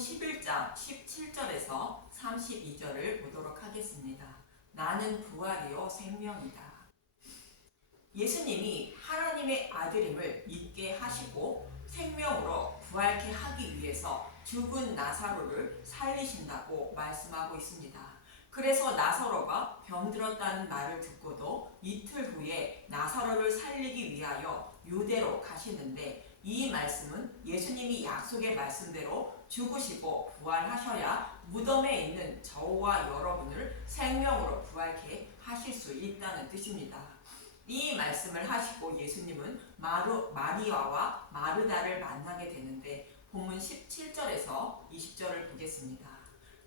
요한복음 11장 17절에서 32절을 보도록 하겠습니다. 나는 부활이요 생명이다. 예수님이 하나님의 아들임을 믿게 하시고 생명으로 부활케 하기 위해서 죽은 나사로를 살리신다고 말씀하고 있습니다. 그래서 나사로가 병들었다는 말을 듣고도 이틀 후에 나사로를 살리기 위하여 유대로 가시는데, 이 말씀은 예수님이 약속의 말씀대로 죽으시고 부활하셔야 무덤에 있는 저와 여러분을 생명으로 부활케 하실 수 있다는 뜻입니다. 이 말씀을 하시고 예수님은 마리아와 마르다를 만나게 되는데, 본문 17절에서 20절을 보겠습니다.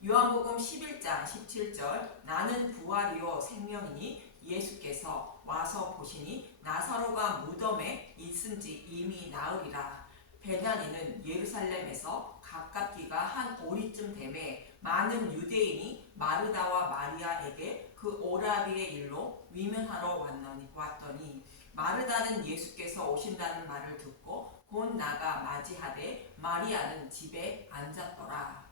요한복음 11장 17절, 나는 부활이요 생명이니 예수께서 와서 보시니 나사로가 무덤에 있은지 이미 나으리라. 베다니는 예루살렘에서 가깝기가 한 오리쯤 되매 많은 유대인이 마르다와 마리아에게 그 오라비의 일로 위문하러 왔더니 마르다는 예수께서 오신다는 말을 듣고 곧 나가 맞이하되 마리아는 집에 앉았더라.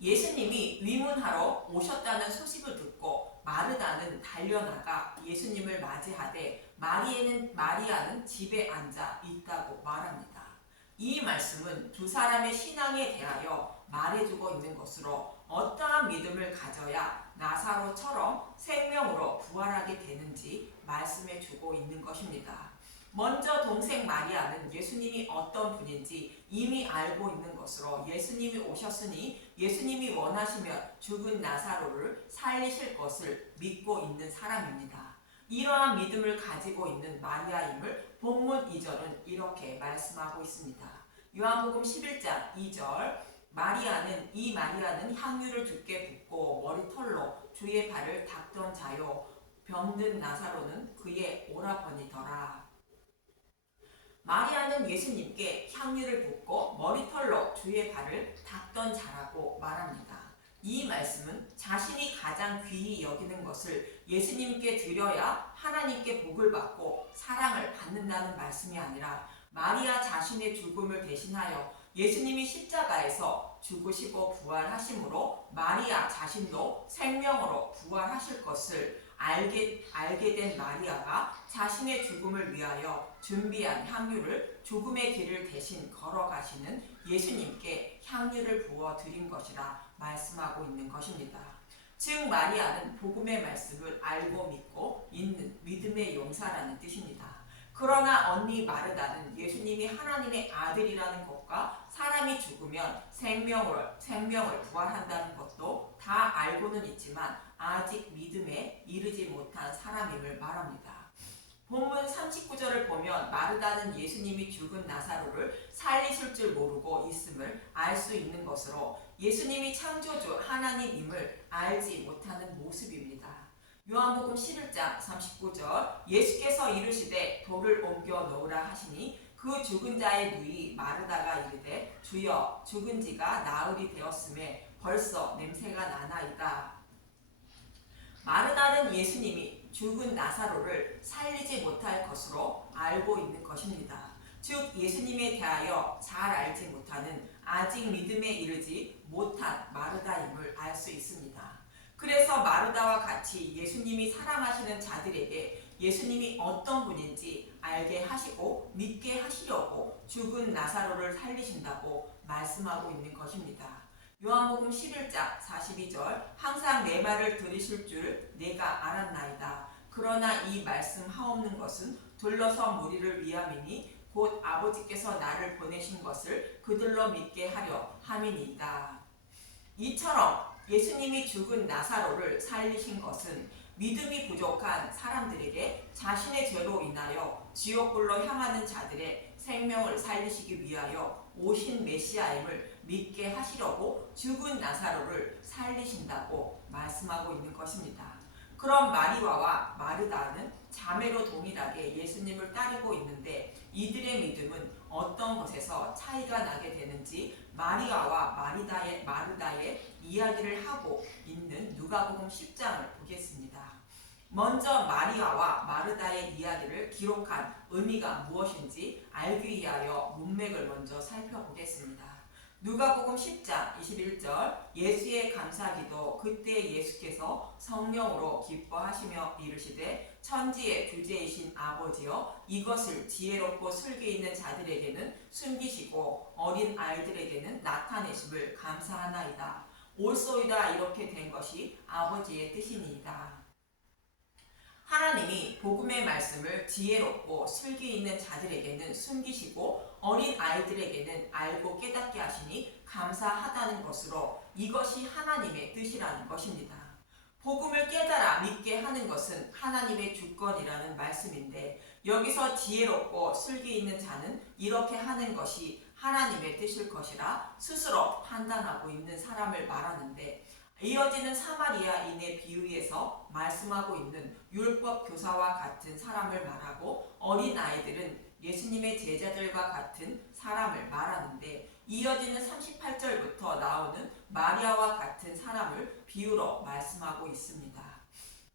예수님이 위문하러 오셨다는 소식을 듣고 마르다는 달려나가 예수님을 맞이하되 마리아는 집에 앉아 있다고 말합니다. 이 말씀은 두 사람의 신앙에 대하여 말해주고 있는 것으로 어떠한 믿음을 가져야 나사로처럼 생명으로 부활하게 되는지 말씀해주고 있는 것입니다. 먼저 동생 마리아는 예수님이 어떤 분인지 이미 알고 있는 것으로 예수님이 오셨으니 예수님이 원하시면 죽은 나사로를 살리실 것을 믿고 있는 사람입니다. 이러한 믿음을 가지고 있는 마리아임을 본문 2절은 이렇게 말씀하고 있습니다. 요한복음 11장 2절, 마리아는 향유를 두께 붓고 머리털로 주의 발을 닦던 자요, 병든 나사로는 그의 오라버니더라. 마리아는 예수님께 향유를 붓고 머리털로 주의 발을 닦던 자라고 말합니다. 이 말씀은 자신이 가장 귀히 여기는 것을 예수님께 드려야 하나님께 복을 받고 사랑을 받는다는 말씀이 아니라, 마리아 자신의 죽음을 대신하여 예수님이 십자가에서 죽으시고 부활하심으로 마리아 자신도 생명으로 부활하실 것을 알게 된 마리아가 자신의 죽음을 위하여 준비한 향유를 죽음의 길을 대신 걸어가시는 예수님께 향유를 부어 드린 것이라 말씀하고 있는 것입니다. 즉 마리아는 복음의 말씀을 알고 믿고 있는 믿음의 용사라는 뜻입니다. 그러나 언니 마르다는 예수님이 하나님의 아들이라는 것과 사람이 죽으면 생명을 부활한다는 것도 다 알고는 있지만 아직 믿음에 이르지 못한 사람임을 말합니다. 본문 39절을 보면 마르다는 예수님이 죽은 나사로를 살리실 줄 모르고 있음을 알 수 있는 것으로 예수님이 창조주 하나님임을 알지 못하는 모습입니다. 요한복음 11장 39절, 예수께서 이르시되 돌을 옮겨 놓으라 하시니 그 죽은 자의 누이 마르다가 이르되 주여, 죽은 지가 나흘이 되었음에 벌써 냄새가 나나이다. 마르다는 예수님이 죽은 나사로를 살리지 못할 것으로 알고 있는 것입니다. 즉 예수님에 대하여 잘 알지 못하는, 아직 믿음에 이르지 못한 마르다임을 알 수 있습니다. 그래서 마르다와 같이 예수님이 사랑하시는 자들에게 예수님이 어떤 분인지 알게 하시고 믿게 하시려고 죽은 나사로를 살리신다고 말씀하고 있는 것입니다. 요한복음 11장 42절, 항상 내 말을 들으실 줄 내가 알았나이다. 그러나 이 말씀 하옵는 것은 둘러서 무리를 위함이니 곧 아버지께서 나를 보내신 것을 그들로 믿게 하려 함이니이다. 이처럼 예수님이 죽은 나사로를 살리신 것은 믿음이 부족한 사람들에게 자신의 죄로 인하여 지옥불로 향하는 자들의 생명을 살리시기 위하여 오신 메시아임을 믿게 하시려고 죽은 나사로를 살리신다고 말씀하고 있는 것입니다. 그럼 마리아와 마르다는 자매로 동일하게 예수님을 따르고 있는데, 이들의 믿음은 어떤 것에서 차이가 나게 되는지 마리아와 마르다의 이야기를 하고 있는 누가복음 10장을 보겠습니다. 먼저 마리아와 마르다의 이야기를 기록한 의미가 무엇인지 알기 위하여 문맥을 먼저 살펴보겠습니다. 누가복음 10장 21절 예수의 감사기도 그때 예수께서 성령으로 기뻐하시며 이르시되 천지의 주제이신 아버지여 이것을 지혜롭고 슬기 있는 자들에게는 숨기시고 어린 아이들에게는 나타내심을 감사하나이다. 옳소이다. 이렇게 된 것이 아버지의 뜻이니이다. 하나님이 복음의 말씀을 지혜롭고 슬기 있는 자들에게는 숨기시고 어린 아이들에게는 알고 깨닫게 하시니 감사하다는 것으로 이것이 하나님의 뜻이라는 것입니다. 복음을 깨달아 믿게 하는 것은 하나님의 주권이라는 말씀인데 여기서 지혜롭고 슬기 있는 자는 이렇게 하는 것이 하나님의 뜻일 것이라 스스로 판단하고 있는 사람을 말하는데 이어지는 사마리아인의 비유에서 말씀하고 있는 율법 교사와 같은 사람을 말하고 어린 아이들은 예수님의 제자들과 같은 사람을 말하는데 이어지는 38절부터 나오는 마리아와 같은 사람을 비유로 말씀하고 있습니다.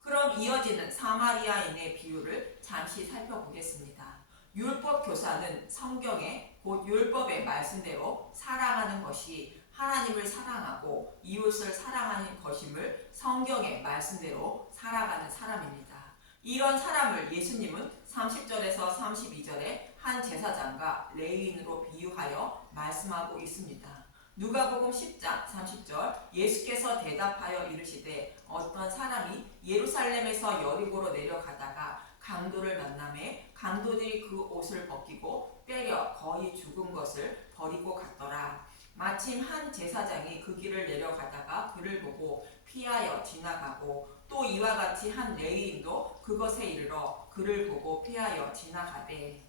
그럼 이어지는 사마리아인의 비유를 잠시 살펴보겠습니다. 율법 교사는 성경에 곧 율법의 말씀대로 사랑하는 것이 하나님을 사랑하고 이웃을 사랑하는 것임을 성경의 말씀대로 살아가는 사람입니다. 이런 사람을 예수님은 30절에서 32절에 한 제사장과 레위인으로 비유하여 말씀하고 있습니다. 누가복음 10장 30절 예수께서 대답하여 이르시되 어떤 사람이 예루살렘에서 여리고로 내려가다가 강도를 만나매 강도들이 그 옷을 벗기고 때려 거의 죽은 것을 버리고 갔더라. 마침 한 제사장이 그 길을 내려가다가 그를 보고 피하여 지나가고 또 이와 같이 한 레위인도 그것에 이르러 그를 보고 피하여 지나가되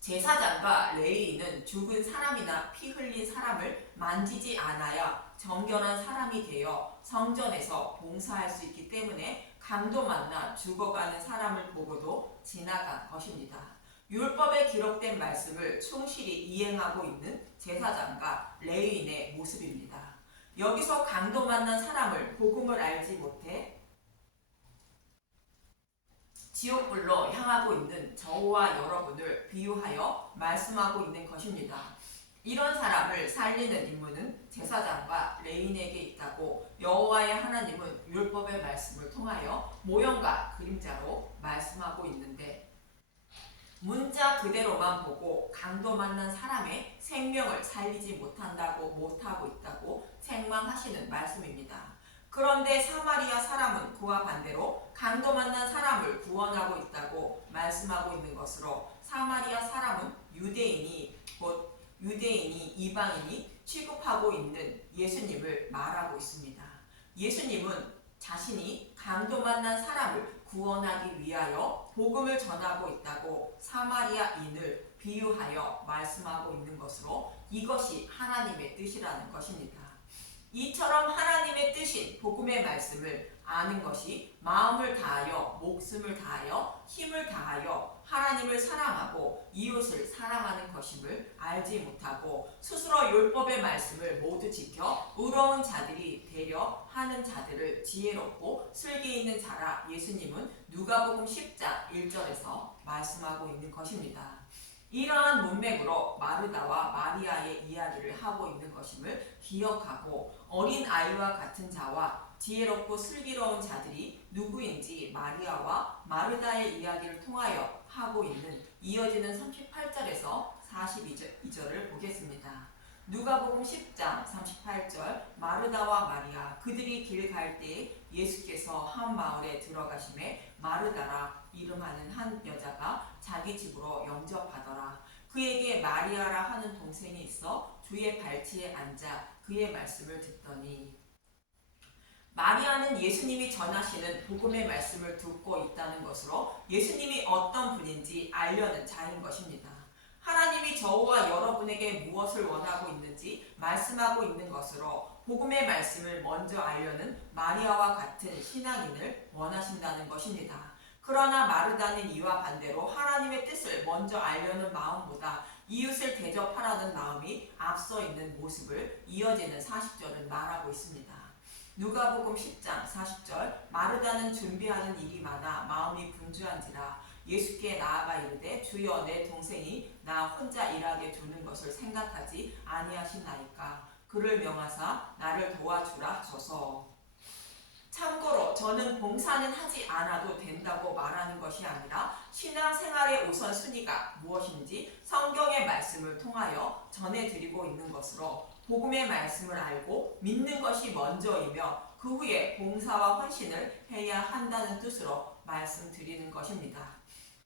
제사장과 레위인은 죽은 사람이나 피 흘린 사람을 만지지 않아야 정결한 사람이 되어 성전에서 봉사할 수 있기 때문에 강도 만나 죽어가는 사람을 보고도 지나간 것입니다. 율법에 기록된 말씀을 충실히 이행하고 있는 제사장과 레위인의 모습입니다. 여기서 강도 만난 사람을 복음을 알지 못해 지옥불로 향하고 있는 저와 여러분을 비유하여 말씀하고 있는 것입니다. 이런 사람을 살리는 임무는 제사장과 레위인에게 있다고 여호와의 하나님은 율법의 말씀을 통하여 모형과 그림자로 말씀하고 있는데 문자 그대로만 보고 강도 만난 사람의 생명을 살리지 못하고 있다고 책망하시는 말씀입니다. 그런데 사마리아 사람은 그와 반대로 강도 만난 사람을 구원하고 있다고 말씀하고 있는 것으로 사마리아 사람은 유대인이 이방인이 취급하고 있는 예수님을 말하고 있습니다. 예수님은 자신이 강도 만난 사람을 구원하기 위하여 복음을 전하고 있다고 사마리아인을 비유하여 말씀하고 있는 것으로 이것이 하나님의 뜻이라는 것입니다. 이처럼 하나님의 뜻인 복음의 말씀을 아는 것이 마음을 다하여 목숨을 다하여 힘을 다하여 하나님을 사랑하고 이웃을 사랑하는 것임을 알지 못하고 스스로 율법의 말씀을 모두 지켜 의로운 자들이 되려 하는 자들을 지혜롭고 슬기 있는 자라 예수님은 누가복음 10장 1절에서 말씀하고 있는 것입니다. 이러한 문맥으로 마르다와 마리아의 이야기를 하고 있는 것임을 기억하고 어린 아이와 같은 자와 지혜롭고 슬기로운 자들이 누구인지 마리아와 마르다의 이야기를 통하여 하고 있는 이어지는 38절에서 42절을 보겠습니다. 누가복음 10장 38절 마르다와 마리아 그들이 길 갈 때 예수께서 한 마을에 들어가심에 마르다라 이름하는 한 여자가 자기 집으로 영접하더라. 그에게 마리아라 하는 동생이 있어 주의 발치에 앉아 그의 말씀을 듣더니 마리아는 예수님이 전하시는 복음의 말씀을 듣고 있다는 것으로 예수님이 어떤 분인지 알려는 자인 것입니다. 하나님이 저와 여러분에게 무엇을 원하고 있는지 말씀하고 있는 것으로 복음의 말씀을 먼저 알려는 마리아와 같은 신앙인을 원하신다는 것입니다. 그러나 마르다는 이와 반대로 하나님의 뜻을 먼저 알려는 마음보다 이웃을 대접하라는 마음이 앞서 있는 모습을 이어지는 40절은 말하고 있습니다. 누가복음 10장 40절 마르다는 준비하는 일이 많아 마음이 분주한지라 예수께 나아가 이르되 주여 내 동생이 나 혼자 일하게 두는 것을 생각하지 아니하시나이까. 그를 명하사 나를 도와주라 하소서. 참고로 저는 봉사는 하지 않아도 된다고 말하는 것이 아니라 신앙생활의 우선순위가 무엇인지 성경의 말씀을 통하여 전해드리고 있는 것으로 복음의 말씀을 알고 믿는 것이 먼저이며 그 후에 봉사와 헌신을 해야 한다는 뜻으로 말씀드리는 것입니다.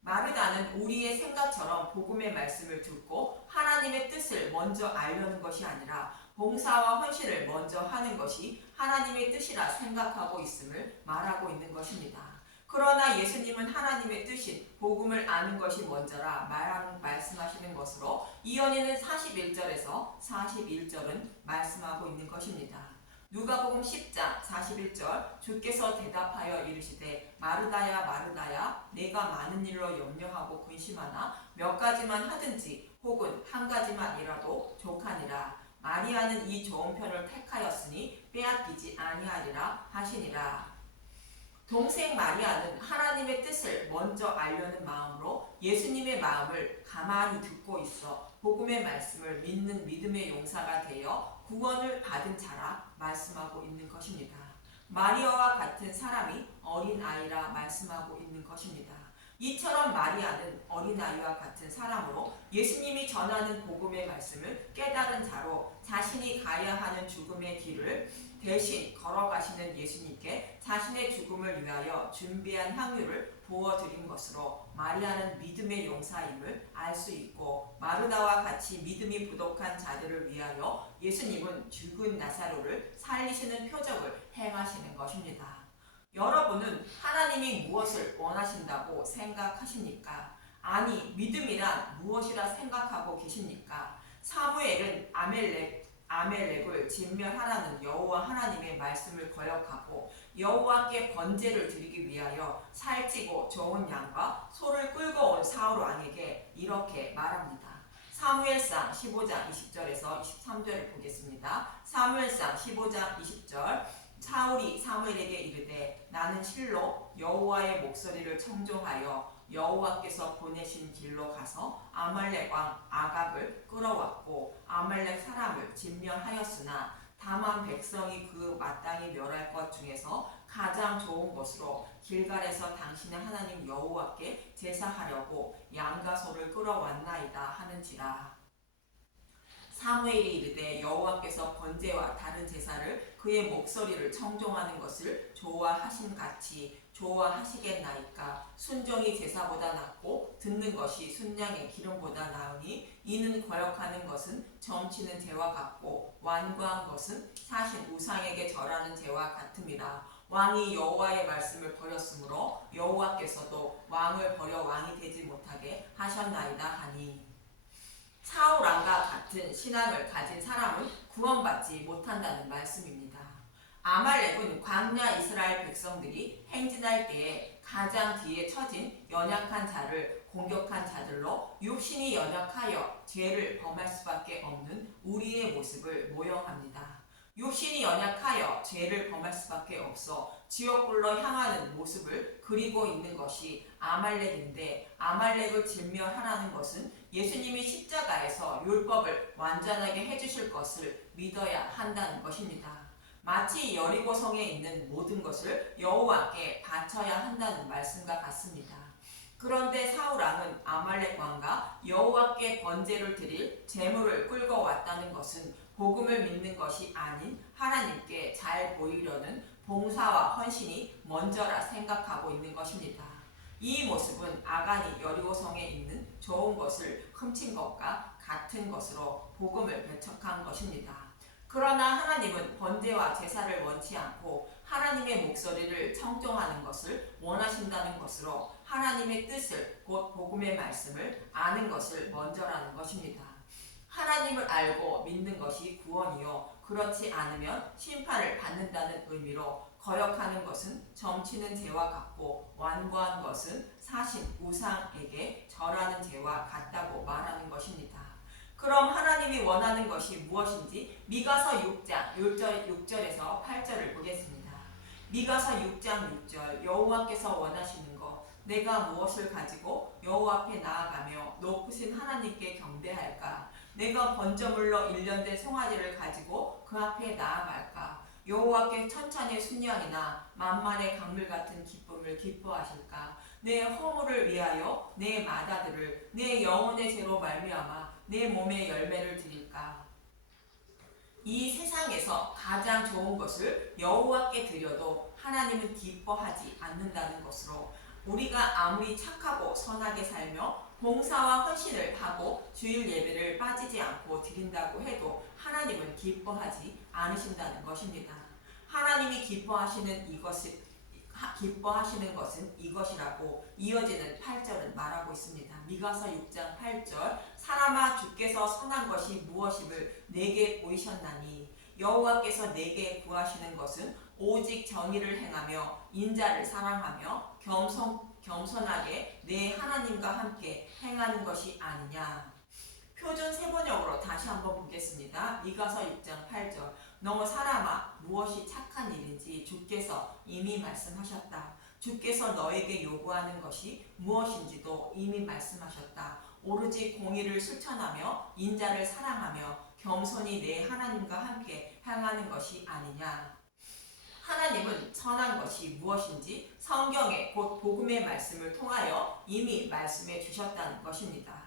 마르다는 우리의 생각처럼 복음의 말씀을 듣고 하나님의 뜻을 먼저 알려는 것이 아니라 봉사와 헌신을 먼저 하는 것이 하나님의 뜻이라 생각하고 있음을 말하고 있는 것입니다. 그러나 예수님은 하나님의 뜻인 복음을 아는 것이 먼저라 말씀하시는 것으로 이언니는 41절에서 41절은 말씀하고 있는 것입니다. 누가복음 10장 41절 주께서 대답하여 이르시되 마르다야 마르다야 내가 많은 일로 염려하고 근심하나 몇 가지만 하든지 혹은 한 가지만이라도 족하니라. 마리아는 이 좋은 편을 택하였으니 빼앗기지 아니하리라 하시니라. 동생 마리아는 하나님의 뜻을 먼저 알려는 마음으로 예수님의 마음을 가만히 듣고 있어 복음의 말씀을 믿는 믿음의 용사가 되어 구원을 받은 자라 말씀하고 있는 것입니다. 마리아와 같은 사람이 어린아이라 말씀하고 있는 것입니다. 이처럼 마리아는 어린아이와 같은 사람으로 예수님이 전하는 복음의 말씀을 깨달은 자로 자신이 가야 하는 죽음의 길을 대신 걸어가시는 예수님께 자신의 죽음을 위하여 준비한 향유를 부어드린 것으로 마리아는 믿음의 용사임을 알 수 있고 마르다와 같이 믿음이 부족한 자들을 위하여 예수님은 죽은 나사로를 살리시는 표적을 행하시는 것입니다. 여러분은 하나님이 무엇을 원하신다고 생각하십니까? 아니, 믿음이란 무엇이라 생각하고 계십니까? 사무엘은 아멜렉을 진멸하라는 여호와 하나님의 말씀을 거역하고 여호와께 번제를 드리기 위하여 살찌고 좋은 양과 소를 끌고 온 사울 왕에게 이렇게 말합니다. 사무엘상 15장 20절에서 23절을 보겠습니다. 사무엘상 15장 20절 사울이 사무엘에게 이르되 나는 실로 여호와의 목소리를 청종하여 여호와께서 보내신 길로 가서 아말렉 왕 아각을 끌어왔고 아말렉 사람을 진멸하였으나 다만 백성이 그 마땅히 멸할 것 중에서 가장 좋은 것으로 길갈에서 당신의 하나님 여호와께 제사하려고 양과 소를 끌어왔나이다 하는지라. 사무엘이 이르되 여호와께서 번제와 다른 제사를 그의 목소리를 청종하는 것을 좋아하신 같이 좋아하시겠나이까. 순종이 제사보다 낫고 듣는 것이 순양의 기름보다 나으니 이는 거역하는 것은 점치는 죄와 같고 완고한 것은 사신 우상에게 절하는 죄와 같음이라. 왕이 여호와의 말씀을 버렸으므로 여호와께서도 왕을 버려 왕이 되지 못하게 하셨나이다 하니. 사울 왕과 같은 신앙을 가진 사람은 구원받지 못한다는 말씀입니다. 아말렉은 광야 이스라엘 백성들이 행진할 때에 가장 뒤에 처진 연약한 자를 공격한 자들로 육신이 연약하여 죄를 범할 수밖에 없는 우리의 모습을 모형합니다. 육신이 연약하여 죄를 범할 수밖에 없어 지옥불로 향하는 모습을 그리고 있는 것이 아말렉인데 아말렉을 진멸하라는 것은 예수님이 십자가에서 율법을 완전하게 해주실 것을 믿어야 한다는 것입니다. 마치 여리고성에 있는 모든 것을 여호와께 바쳐야 한다는 말씀과 같습니다. 그런데 사울 왕은 아말렉 왕과 여호와께 번제를 드릴 제물을 끌고 왔다는 것은 복음을 믿는 것이 아닌 하나님께 잘 보이려는 봉사와 헌신이 먼저라 생각하고 있는 것입니다. 이 모습은 아간이 여리고성에 있는 좋은 것을 훔친 것과 같은 것으로 복음을 배척한 것입니다. 그러나 하나님은 번제와 제사를 원치 않고 하나님의 목소리를 청종하는 것을 원하신다는 것으로 하나님의 뜻을 곧 복음의 말씀을 아는 것을 먼저라는 것입니다. 하나님을 알고 믿는 것이 구원이요 그렇지 않으면 심판을 받는다는 의미로 거역하는 것은 점치는 죄와 같고 완고한 것은 사신 우상에게 절하는 죄와 같다고 말하는 것입니다. 그럼 하나님이 원하는 것이 무엇인지 미가서 6장 6절에서 8절을 보겠습니다. 미가서 6장 6절 여호와께서 원하시는 것 내가 무엇을 가지고 여호와 앞에 나아가며 높으신 하나님께 경배할까? 내가 번제물로 일련된 송아지를 가지고 그 앞에 나아갈까? 여호와께 천천의 순양이나 만만의 강물 같은 기쁨을 기뻐하실까? 내 허물을 위하여 내 마다들을 내 영혼의 죄로 말미암아 내 몸의 열매를 드릴까? 이 세상에서 가장 좋은 것을 여호와께 드려도 하나님은 기뻐하지 않는다는 것으로 우리가 아무리 착하고 선하게 살며 봉사와 헌신을 하고 주일 예배를 빠지지 않고 드린다고 해도 하나님은 기뻐하지 않으신다는 것입니다. 하나님이 기뻐하시는 것은 이것이라고 이어지는 8절은 말하고 있습니다. 미가서 6장 8절 사람아 주께서 선한 것이 무엇임을 내게 보이셨나니 여호와께서 내게 구하시는 것은 오직 정의를 행하며 인자를 사랑하며 겸손하게 내 하나님과 함께 행하는 것이 아니냐. 표준 세번역으로 다시 한번 보겠습니다. 미가서 6장 8절 너 사람아 무엇이 착한 일인지 주께서 이미 말씀하셨다. 주께서 너에게 요구하는 것이 무엇인지도 이미 말씀하셨다. 오로지 공의를 실천하며 인자를 사랑하며 겸손히 내 하나님과 함께 행하는 것이 아니냐. 하나님은 선한 것이 무엇인지 성경의 곧 복음의 말씀을 통하여 이미 말씀해 주셨다는 것입니다.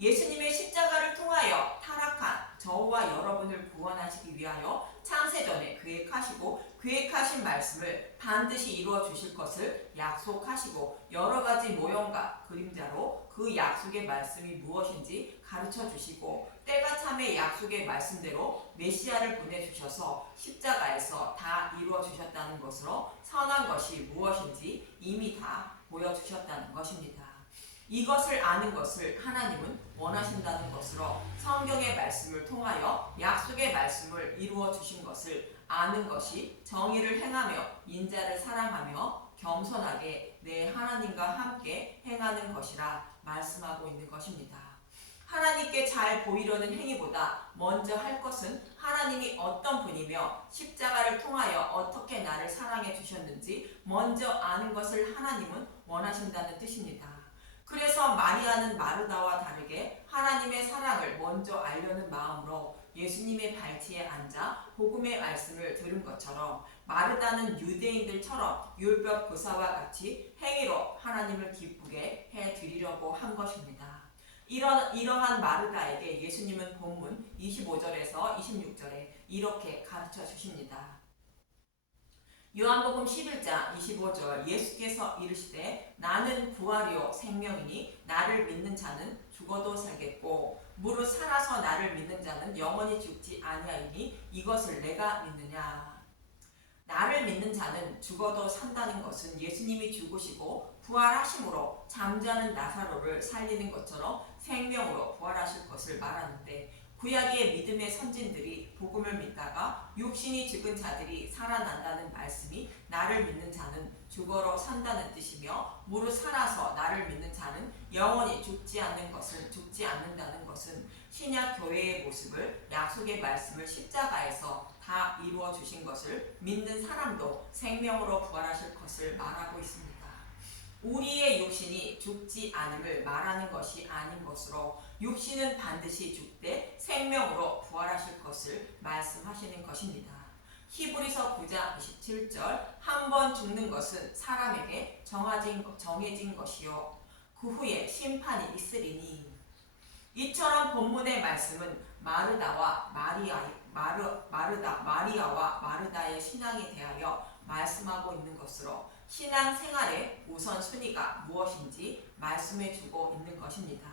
예수님의 십자가를 통하여 타락한 저와 여러분을 구원하시기 위하여 창세전에 계획하신 말씀을 반드시 이루어 주실 것을 약속하시고 여러 가지 모형과 그림자로 그 약속의 말씀이 무엇인지 가르쳐 주시고 때가 참에 약속의 말씀대로 메시아를 보내주셔서 십자가에서 다 이루어 주셨다는 것으로 선한 것이 무엇인지 이미 다 보여주셨다는 것입니다. 이것을 아는 것을 하나님은 원하신다는 것으로 성경의 말씀을 통하여 약속의 말씀을 이루어 주신 것을 아는 것이 정의를 행하며 인자를 사랑하며 겸손하게 내 하나님과 함께 행하는 것이라 말씀하고 있는 것입니다. 하나님께 잘 보이려는 행위보다 먼저 할 것은 하나님이 어떤 분이며 십자가를 통하여 어떻게 나를 사랑해 주셨는지 먼저 아는 것을 하나님은 원하신다는 뜻입니다. 그래서 마리아는 마르다와 다르게 하나님의 사랑을 먼저 알려는 마음으로 예수님의 발치에 앉아 복음의 말씀을 들은 것처럼 마르다는 유대인들처럼 율법 교사와 같이 행위로 하나님을 기쁘게 해드리려고 한 것입니다. 이러한 마르다에게 예수님은 본문 25절에서 26절에 이렇게 가르쳐 주십니다. 요한복음 11장 25절 예수께서 이르시되 나는 부활이요 생명이니 나를 믿는 자는 죽어도 살겠고 무릇 살아서 나를 믿는 자는 영원히 죽지 아니하리니 이것을 내가 믿느냐. 나를 믿는 자는 죽어도 산다는 것은 예수님이 죽으시고 부활하심으로 잠자는 나사로를 살리는 것처럼 생명으로 부활하실 것을 말하는데 구약의 믿음의 선진들이 복음을 믿다가 육신이 죽은 자들이 살아난다는 말씀이 나를 믿는 자는 죽어로 산다는 뜻이며 무릇 살아서 나를 믿는 자는 영원히 죽지 않는다는 것은 신약 교회의 모습을 약속의 말씀을 십자가에서 다 이루어 주신 것을 믿는 사람도 생명으로 부활하실 것을 말하고 있습니다. 우리의 육신이 죽지 않음을 말하는 것이 아닌 것으로 육신은 반드시 죽되 생명으로 부활하실 것을 말씀하시는 것입니다. 히브리서 9장 27절 한 번 죽는 것은 사람에게 정해진 것이요 그 후에 심판이 있으리니. 이처럼 본문의 말씀은 마리아와 마르다의 신앙에 대하여 말씀하고 있는 것으로 신앙 생활의 우선순위가 무엇인지 말씀해 주고 있는 것입니다.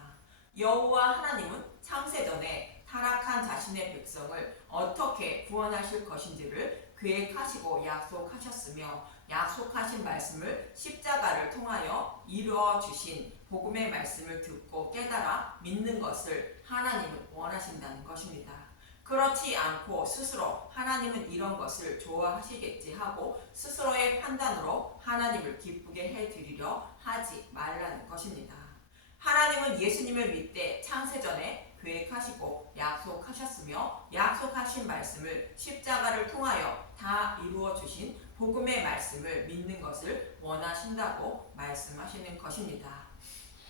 여호와 하나님은 창세전에 타락한 자신의 백성을 어떻게 구원하실 것인지를 계획하시고 약속하셨으며 약속하신 말씀을 십자가를 통하여 이루어 주신 복음의 말씀을 듣고 깨달아 믿는 것을 하나님은 원하신다는 것입니다. 그렇지 않고 스스로 하나님은 이런 것을 좋아하시겠지 하고 스스로의 판단으로 하나님을 기쁘게 해드리려 하지 말라는 것입니다. 하나님은 예수님을 믿되 창세전에 계획하시고 약속하셨으며 약속하신 말씀을 십자가를 통하여 다 이루어 주신 복음의 말씀을 믿는 것을 원하신다고 말씀하시는 것입니다.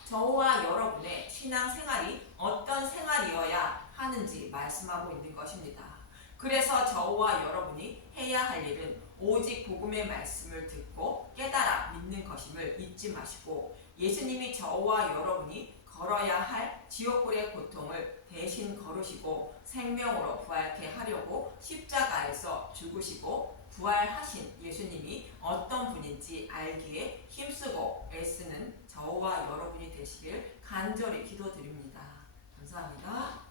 저와 여러분의 신앙생활이 어떤 생활이어야 하는지 말씀하고 있는 것입니다. 그래서 저와 여러분이 해야 할 일은 오직 복음의 말씀을 듣고 깨달아 믿는 것임을 잊지 마시고 예수님이 저와 여러분이 걸어야 할 지옥불의 고통을 대신 걸으시고 생명으로 부활케 하려고 십자가에서 죽으시고 부활하신 예수님이 어떤 분인지 알기에 힘쓰고 애쓰는 저와 여러분이 되시길 간절히 기도드립니다. 감사합니다.